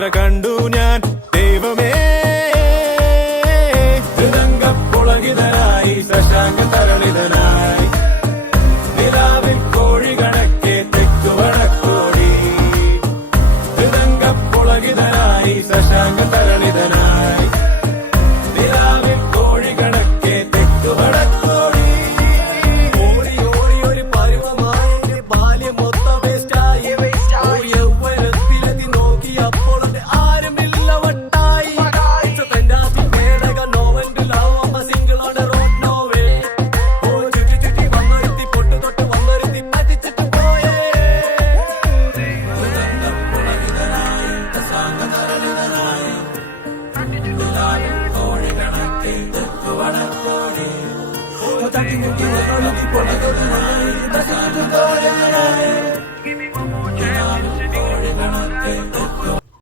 എത്ര കണ്ടു ഞാൻ ദൈവമേ. പുളകിതനായി ശശാങ്ക തരളിതനായി നിലാവിൽ കോഴി കണക്കെ തെക്കുവടക്കോടി. പുളകിതനായി ശശാങ്ക തരളിതനായി നിലാവിൽ കോഴി കണക്കെ തെക്കുവടക്കോടി. ഓടി ഓടി ഒരു പരുവമായി ബാല്യം മൊത്തം വേസ്റ്റായി. യൗവനത്തിലെത്തി നോക്കി അപ്പോൾ ആരുമില്ല വട്ടായി. Thank you.